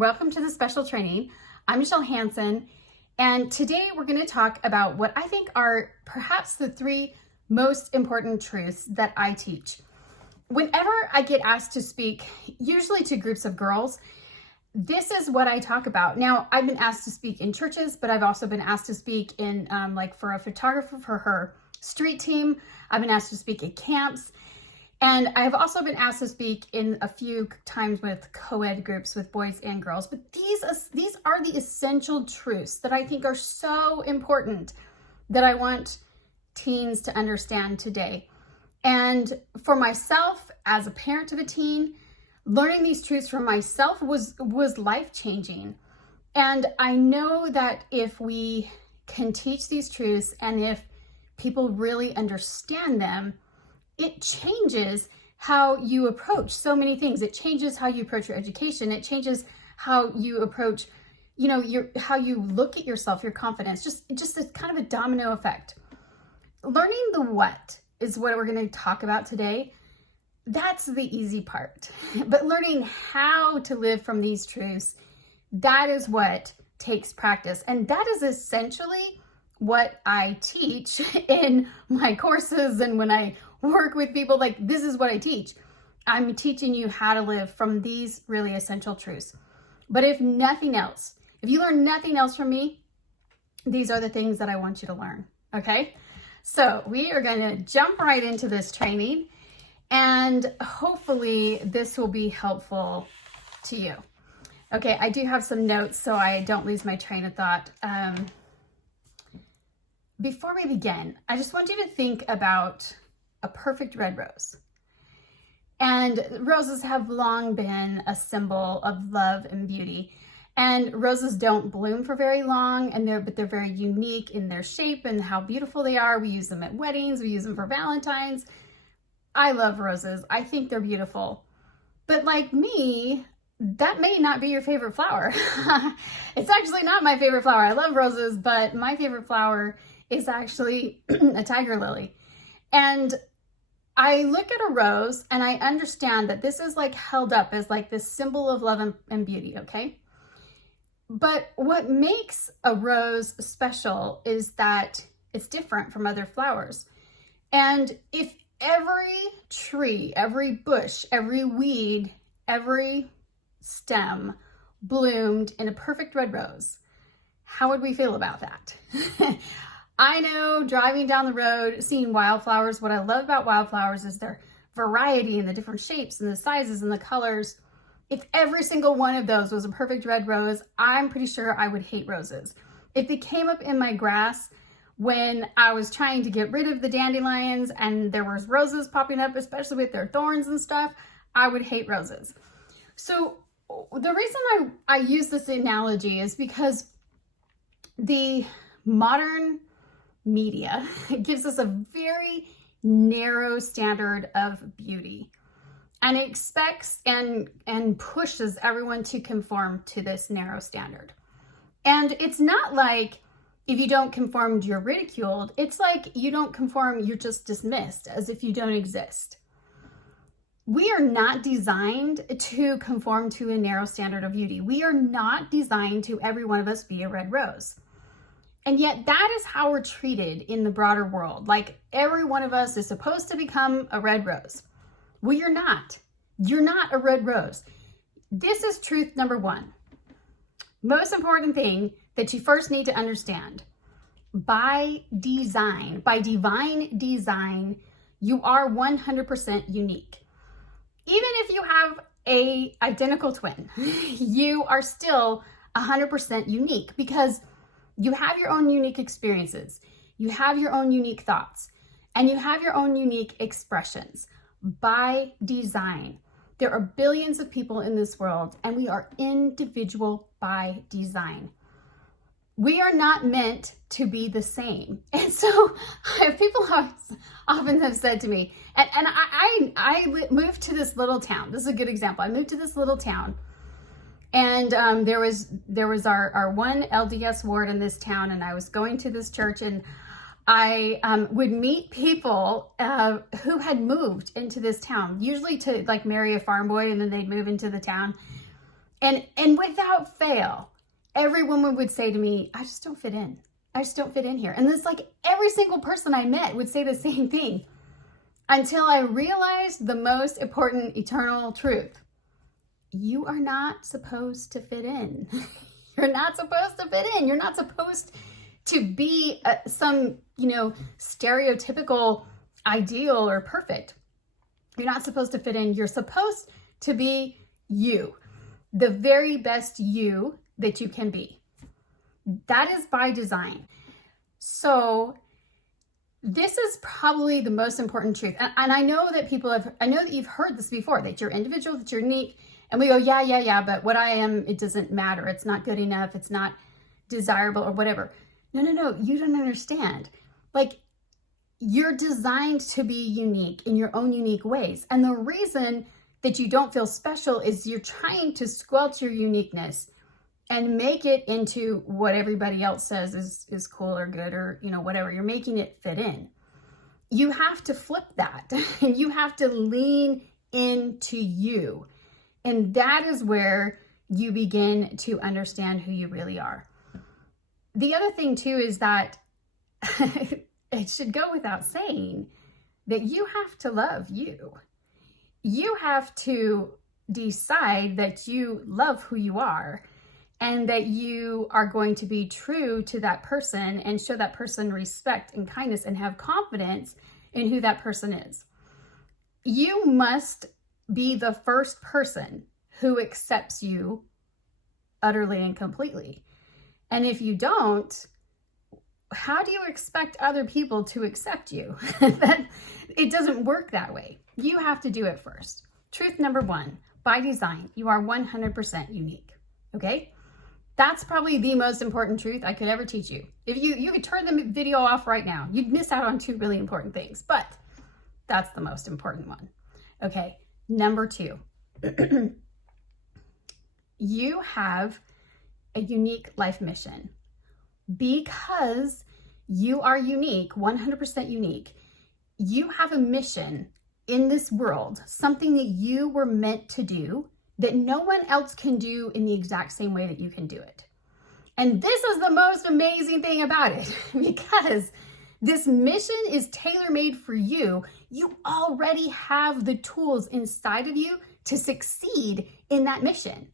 Welcome to the special training. I'm Michelle Hansen, and today we're going to talk about what I think are perhaps the three most important truths that I teach. Whenever I get asked to speak, usually to groups of girls, this is what I talk about. Now, I've been asked to speak in churches, but I've also been asked to speak in like for a photographer for her street team. I've been asked to speak at camps. And I've also been asked to speak in a few times with co-ed groups with boys and girls. But these are the essential truths that I think are so important that I want teens to understand today. And for myself, as a parent of a teen, learning these truths for myself was life-changing. And I know that if we can teach these truths and if people really understand them, it changes how you approach so many things. It changes how you approach your education. It changes how you approach, how you look at yourself, your confidence, just a kind of a domino effect. Learning the what is what we're going to talk about today. That's the easy part. But learning how to live from these truths, that is what takes practice. And that is essentially what I teach in my courses and when I work with people. Like, this is what I teach. I'm teaching you how to live from these really essential truths. But if nothing else, if you learn nothing else from me, these are the things that I want you to learn. Okay? So we are going to jump right into this training, and hopefully this will be helpful to you. Okay, I do have some notes so I don't lose my train of thought. Before we begin, I just want you to think about a perfect red rose. And roses have long been a symbol of love and beauty. And roses don't bloom for very long, but they're very unique in their shape and how beautiful they are. We use them at weddings, we use them for Valentine's. I love roses. I think they're beautiful. But like me, that may not be your favorite flower. It's actually not my favorite flower. I love roses, but my favorite flower is actually a tiger lily. And I look at a rose and I understand that this is like held up as like this symbol of love and beauty, okay? But what makes a rose special is that it's different from other flowers. And if every tree, every bush, every weed, every stem bloomed in a perfect red rose, how would we feel about that? I know, driving down the road, seeing wildflowers, what I love about wildflowers is their variety and the different shapes and the sizes and the colors. If every single one of those was a perfect red rose, I'm pretty sure I would hate roses. If they came up in my grass when I was trying to get rid of the dandelions and there was roses popping up, especially with their thorns and stuff, I would hate roses. So the reason I use this analogy is because the modern media gives us a very narrow standard of beauty, and it expects and pushes everyone to conform to this narrow standard. And it's not like if you don't conform, you're ridiculed. It's like you don't conform, you're just dismissed as if you don't exist. We are not designed to conform to a narrow standard of beauty. We are not designed to, every one of us, be a red rose. And yet that is how we're treated in the broader world. Like, every one of us is supposed to become a red rose. Well, you're not. You're not a red rose. This is truth number one. Most important thing that you first need to understand. By design, by divine design, you are 100% unique. Even if you have an identical twin, you are still 100% unique because you have your own unique experiences, you have your own unique thoughts, and you have your own unique expressions by design. There are billions of people in this world, and we are individual by design. We are not meant to be the same. And so people often have said to me, and I moved to this little town. This is a good example. I moved to this little town. And there was our one LDS ward in this town, and I was going to this church, and I would meet people who had moved into this town, usually to like marry a farm boy, and then they'd move into the town. And without fail, every woman would say to me, I just don't fit in. I just don't fit in here. And it's like every single person I met would say the same thing until I realized the most important eternal truth. You are not supposed to fit in. You're not supposed to fit in. You're not supposed to be some, stereotypical ideal or perfect. You're not supposed to fit in. You're supposed to be you, the very best you that you can be. That is by design. So this is probably the most important truth. And I know that I know that you've heard this before, that you're individual, that you're unique. And we go, yeah, but what I am, it doesn't matter. It's not good enough. It's not desirable or whatever. No, you don't understand. Like, you're designed to be unique in your own unique ways. And the reason that you don't feel special is you're trying to squelch your uniqueness and make it into what everybody else says is cool or good or, whatever. You're making it fit in. You have to flip that and you have to lean into you. And that is where you begin to understand who you really are. The other thing too is that it should go without saying that you have to love you. You have to decide that you love who you are and that you are going to be true to that person and show that person respect and kindness and have confidence in who that person is. You must be the first person who accepts you utterly and completely. And if you don't, how do you expect other people to accept you? It doesn't work that way. You have to do it first. Truth number one, by design, you are 100% unique. Okay? That's probably the most important truth I could ever teach you. If you could turn the video off right now, you'd miss out on two really important things, but that's the most important one. Okay, number two, you have a unique life mission. Because you are unique, 100% unique, you have a mission in this world, something that you were meant to do that no one else can do in the exact same way that you can do it. And this is the most amazing thing about it, because this mission is tailor-made for you. You already have the tools inside of you to succeed in that mission.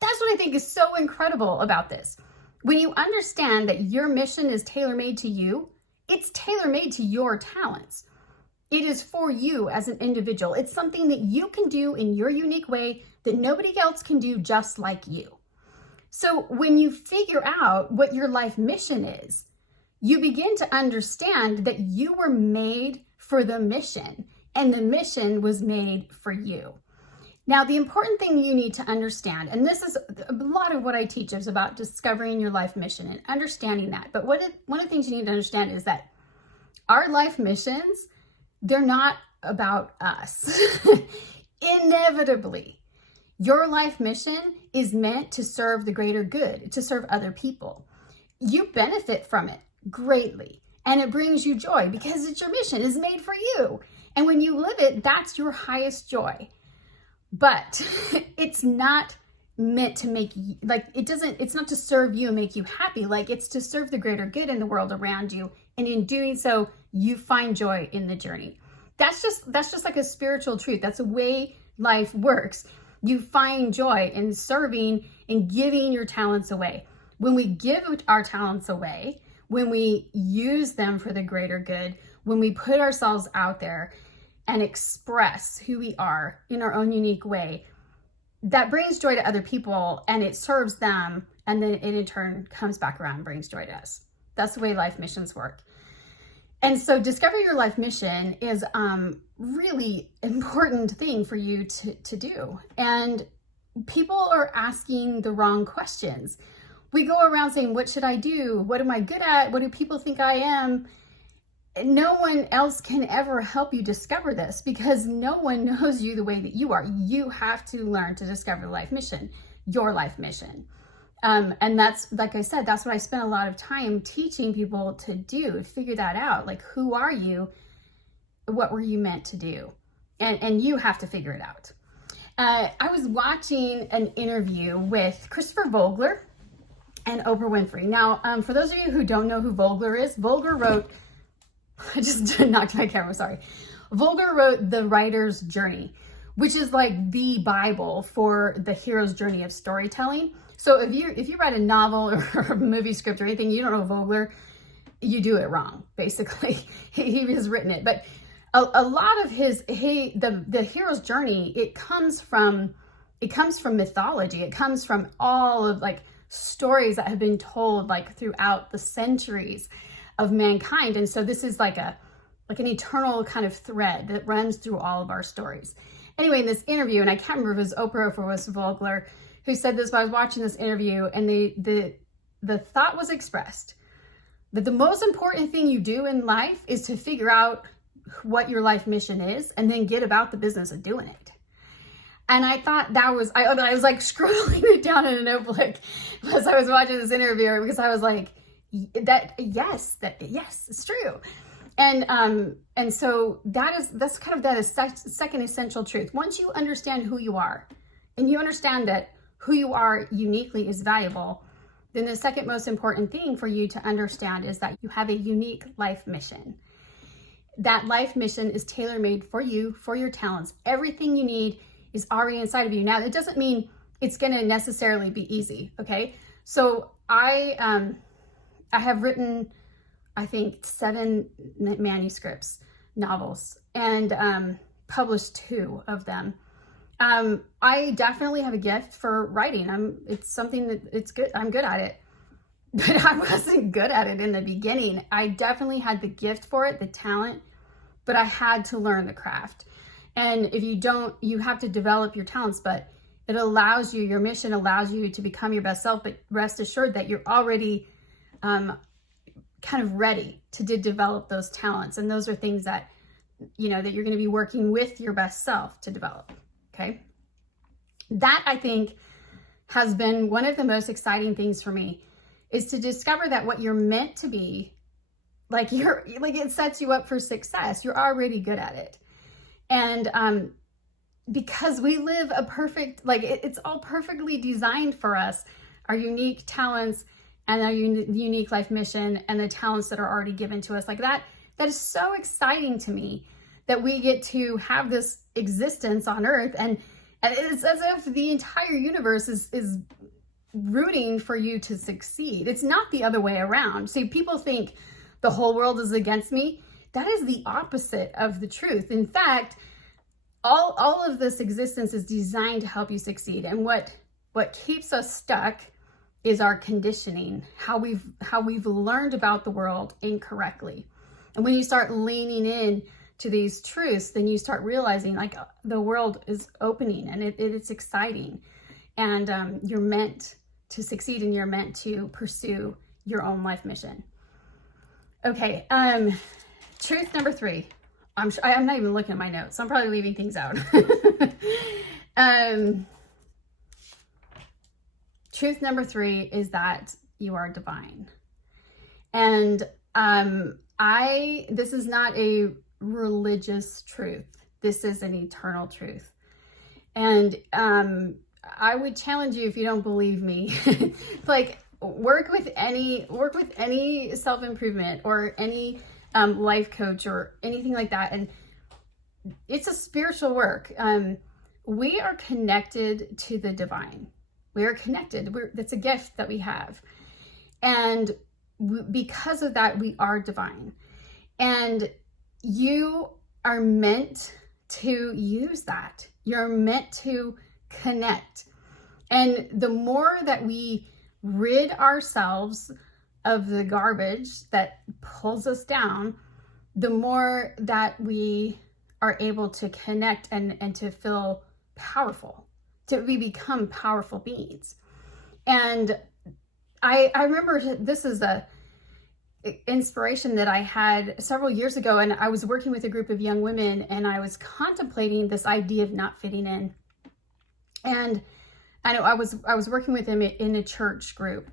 That's what I think is so incredible about this. When you understand that your mission is tailor-made to you, it's tailor-made to your talents. It is for you as an individual. It's something that you can do in your unique way that nobody else can do just like you. So when you figure out what your life mission is, you begin to understand that you were made for the mission, and the mission was made for you. Now, the important thing you need to understand, and this is a lot of what I teach, is about discovering your life mission and understanding that. But one of the things you need to understand is that our life missions, they're not about us. Inevitably, your life mission is meant to serve the greater good, to serve other people. You benefit from it greatly, and it brings you joy because it's your mission, is made for you. And when you live it, that's your highest joy. But it's not meant to make you, it's not to serve you and make you happy. It's to serve the greater good in the world around you. And in doing so, you find joy in the journey. That's just like a spiritual truth. That's the way life works. You find joy in serving and giving your talents away. When we give our talents away, when we use them for the greater good, when we put ourselves out there and express who we are in our own unique way, that brings joy to other people and it serves them, and then it in turn comes back around and brings joy to us. That's the way life missions work. And so discover your life mission is really important thing for you to do. And people are asking the wrong questions. We go around saying, what should I do? What am I good at? What do people think I am? No one else can ever help you discover this because no one knows you the way that you are. You have to learn to discover the life mission, your life mission. And that's, like I said, that's what I spent a lot of time teaching people to do, to figure that out. Who are you? What were you meant to do? And you have to figure it out. I was watching an interview with Christopher Vogler and Oprah Winfrey. Now, for those of you who don't know who Vogler is, Vogler wrote, I just knocked my camera, sorry. Vogler wrote The Writer's Journey, which is like the Bible for the hero's journey of storytelling. So if you write a novel or a movie script or anything, you don't know Vogler, you do it wrong, basically. He has written it. But a lot of the hero's journey, it comes from mythology. It comes from all of like stories that have been told like throughout the centuries of mankind. And so this is like an eternal kind of thread that runs through all of our stories. Anyway, in this interview, and I can't remember if it was Oprah or if it was Vogler who said this, but I was watching this interview, and the thought was expressed that the most important thing you do in life is to figure out what your life mission is and then get about the business of doing it. And I thought that was, I was like scribbling it down in a notebook as I was watching this interview, because I was like, yes, it's true. And so that's kind of that second essential truth. Once you understand who you are, and you understand that who you are uniquely is valuable, then the second most important thing for you to understand is that you have a unique life mission. That life mission is tailor-made for you, for your talents. Everything you need is already inside of you. Now, it doesn't mean it's going to necessarily be easy, okay? So I have written, I think, 7 manuscripts, novels, and published 2 of them. I definitely have a gift for writing. It's something that it's good. I'm good at it, but I wasn't good at it in the beginning. I definitely had the gift for it, the talent, but I had to learn the craft. And if you don't, you have to develop your talents, but it allows you, your mission allows you to become your best self, but rest assured that you're already, kind of ready to develop those talents. And those are things that, that you're going to be working with your best self to develop. Okay. That, I think, has been one of the most exciting things for me, is to discover that what you're meant to be, it sets you up for success. You're already good at it. And, because we live a perfect, it's all perfectly designed for us, our unique talents and our unique life mission and the talents that are already given to us like that. That is so exciting to me, that we get to have this existence on earth, and it's as if the entire universe is rooting for you to succeed. It's not the other way around. See, people think the whole world is against me. That is the opposite of the truth. In fact, all of this existence is designed to help you succeed. And what keeps us stuck is our conditioning, how we've learned about the world incorrectly. And when you start leaning in to these truths, then you start realizing the world is opening, and it's exciting, and you're meant to succeed, and you're meant to pursue your own life mission. Okay, truth number 3. I'm not even looking at my notes, so I'm probably leaving things out. Truth number 3 is that you are divine. And this is not a religious truth. This is an eternal truth. And I would challenge you, if you don't believe me, work with any self-improvement or any life coach or anything like that. And it's a spiritual work. We are connected to the divine. We are connected. That's a gift that we have. And because of that, we are divine. And you are meant to use that. You're meant to connect. And the more that we rid ourselves of the garbage that pulls us down, the more that we are able to connect and to feel powerful, we become powerful beings. And I remember this is a inspiration that I had several years ago, and I was working with a group of young women, and I was contemplating this idea of not fitting in. And I know I was working with them in a church group,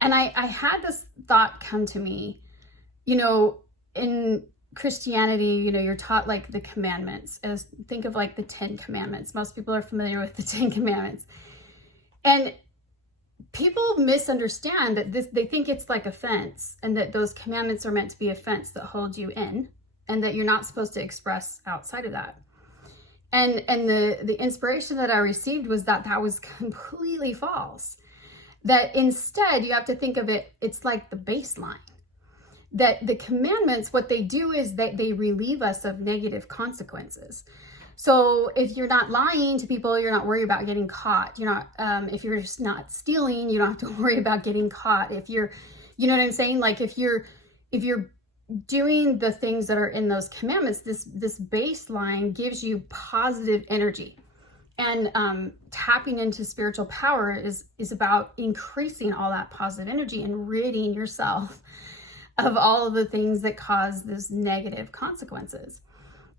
and I had this thought come to me, in Christianity, you're taught like the commandments, as think of like the 10 commandments. Most people are familiar with the 10 commandments. And people misunderstand that they think it's like a fence, and that those commandments are meant to be a fence that holds you in, and that you're not supposed to express outside of that. And the inspiration that I received was that was completely false. That instead you have to think of it's like the baseline. That the commandments, what they do is that they relieve us of negative consequences. So if you're not lying to people, you're not worried about getting caught. You're not, if you're just not stealing, you don't have to worry about getting caught. If you're, you know what I'm saying? Like if you're doing the things that are in those commandments, this baseline gives you positive energy. And tapping into spiritual power is about increasing all that positive energy and ridding yourself of all of the things that cause those negative consequences.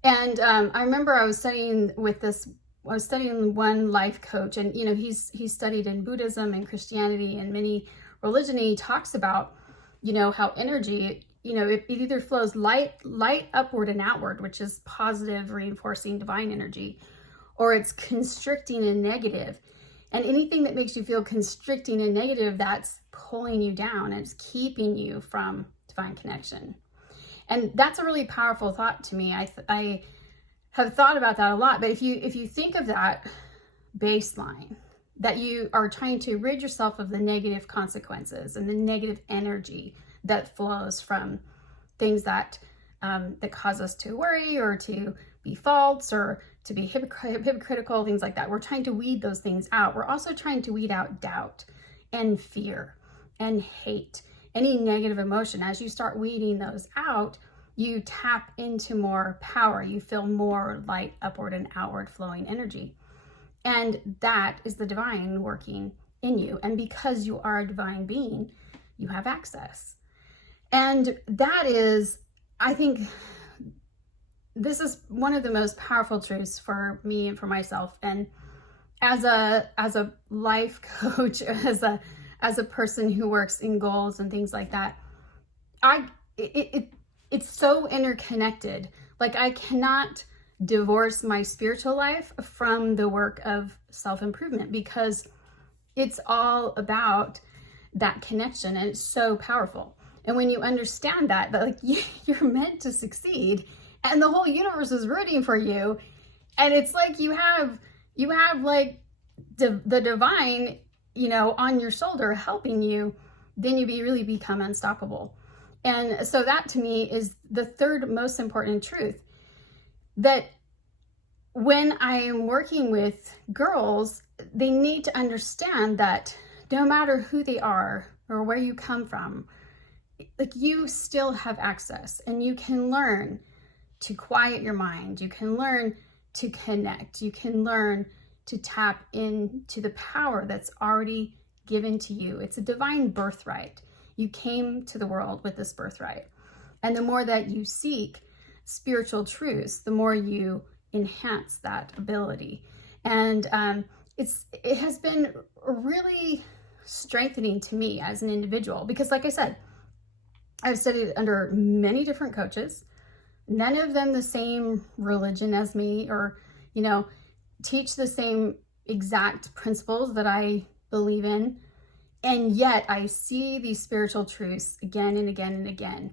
And I remember I was studying one life coach, and he's studied in Buddhism and Christianity and many religions, and he talks about how energy, it either flows light upward and outward, which is positive, reinforcing divine energy, or it's constricting and negative. And anything that makes you feel constricting and negative, that's pulling you down, and it's keeping you from divine connection. And that's a really powerful thought to me. I have thought about that a lot. But if you think of that baseline, that you are trying to rid yourself of the negative consequences and the negative energy that flows from things that cause us to worry or to be false or to be hypocritical, things like that. We're trying to weed those things out. We're also trying to weed out doubt and fear and hate, any negative emotion. As you start weeding those out, you tap into more power. You feel more light, upward and outward flowing energy. And that is the divine working in you. And because you are a divine being, you have access. And that is, I think, this is one of the most powerful truths for me and for myself. And as a life coach, as a person who works in goals and things like that, it's so interconnected. Like I cannot divorce my spiritual life from the work of self-improvement, because it's all about that connection, and it's so powerful. And when you understand that like you're meant to succeed, and the whole universe is rooting for you, and it's like you have like the divine, on your shoulder helping you, then you really become unstoppable. And so that to me is the third most important truth, that when I am working with girls, they need to understand that no matter who they are or where you come from, like you still have access, and you can learn to quiet your mind. You can learn to connect. You can learn to tap into the power that's already given to you. It's a divine birthright. You came to the world with this birthright. And the more that you seek spiritual truths, the more you enhance that ability. And it has been really strengthening to me as an individual, because like I said, I've studied under many different coaches, none of them the same religion as me, or, teach the same exact principles that I believe in. And yet I see these spiritual truths again and again and again.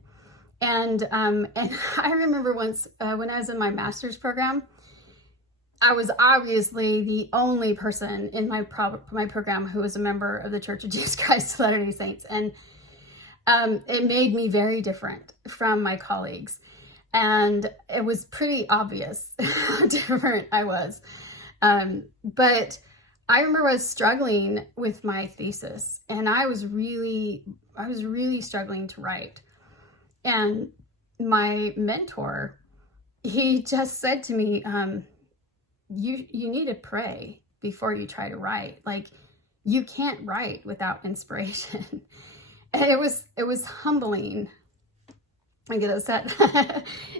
And I remember once when I was in my master's program, I was obviously the only person in my program who was a member of the Church of Jesus Christ of Latter-day Saints. And it made me very different from my colleagues. And it was pretty obvious how different I was. But I remember I was struggling with my thesis, and I was really struggling to write. And my mentor, he just said to me, you need to pray before you try to write. Like, you can't write without inspiration. And it was humbling. I get upset.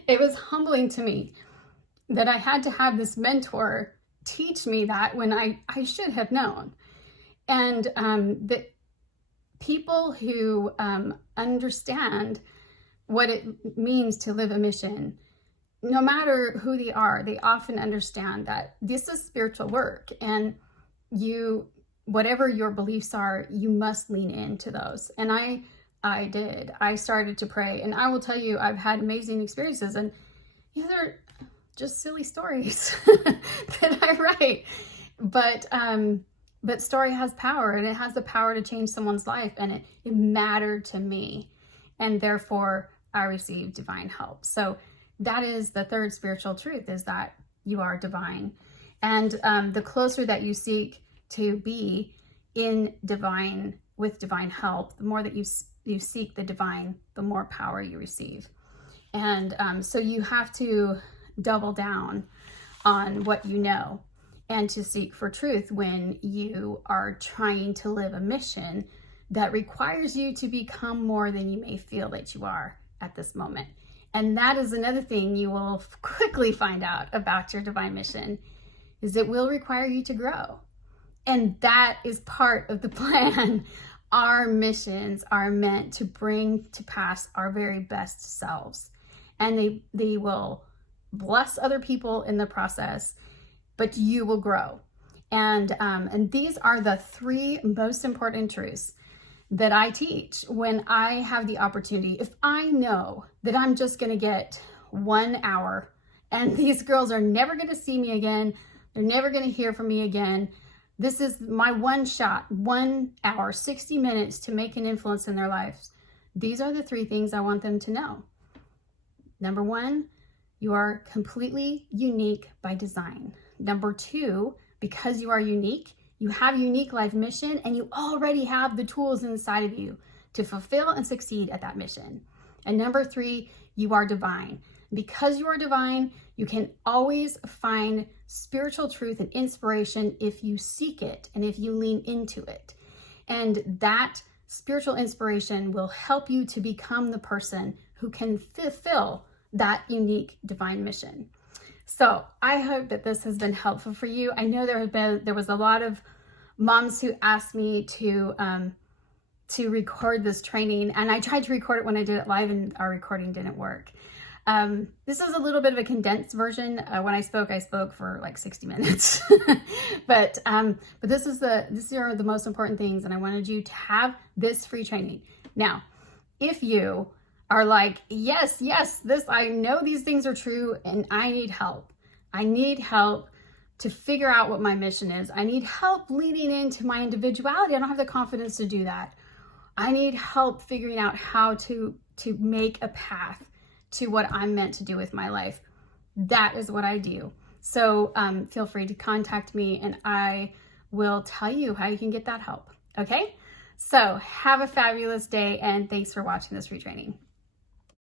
It was humbling to me that I had to have this mentor teach me that when I should have known. And that people who understand what it means to live a mission, no matter who they are, they often understand that this is spiritual work, and whatever your beliefs are, you must lean into those. And I did. I started to pray, and I will tell you, I've had amazing experiences, and they're just silly stories that I write. But story has power, and it has the power to change someone's life, and it mattered to me, and therefore I received divine help. So that is the third spiritual truth, is that you are divine. And the closer that you seek to be in divine, with divine help, the more that you seek the divine, the more power you receive. And so you have to double down on what you know, and to seek for truth when you are trying to live a mission that requires you to become more than you may feel that you are at this moment. And that is another thing you will quickly find out about your divine mission, is it will require you to grow. And that is part of the plan. Our missions are meant to bring to pass our very best selves. And they will bless other people in the process, but you will grow. And these are the three most important truths that I teach when I have the opportunity. If I know that I'm just going to get 1 hour and these girls are never going to see me again, they're never going to hear from me again, this is my one shot, 1 hour, 60 minutes to make an influence in their lives. These are the three things I want them to know. Number one, you are completely unique by design. Number two, because you are unique, you have a unique life mission, and you already have the tools inside of you to fulfill and succeed at that mission. And number three, you are divine. Because you are divine, you can always find spiritual truth and inspiration if you seek it and if you lean into it. And that spiritual inspiration will help you to become the person who can fulfill that unique divine mission. So I hope that this has been helpful for you. I know there was a lot of moms who asked me to record this training, and I tried to record it when I did it live, and our recording didn't work. This is a little bit of a condensed version. When I spoke for like 60 minutes, but these are the most important things, and I wanted you to have this free training. Now, if you are like, yes, I know these things are true, and I need help. I need help to figure out what my mission is. I need help leading into my individuality. I don't have the confidence to do that. I need help figuring out how to make a path to what I'm meant to do with my life. That is what I do. So feel free to contact me, and I will tell you how you can get that help. Okay? So have a fabulous day, and thanks for watching this free training.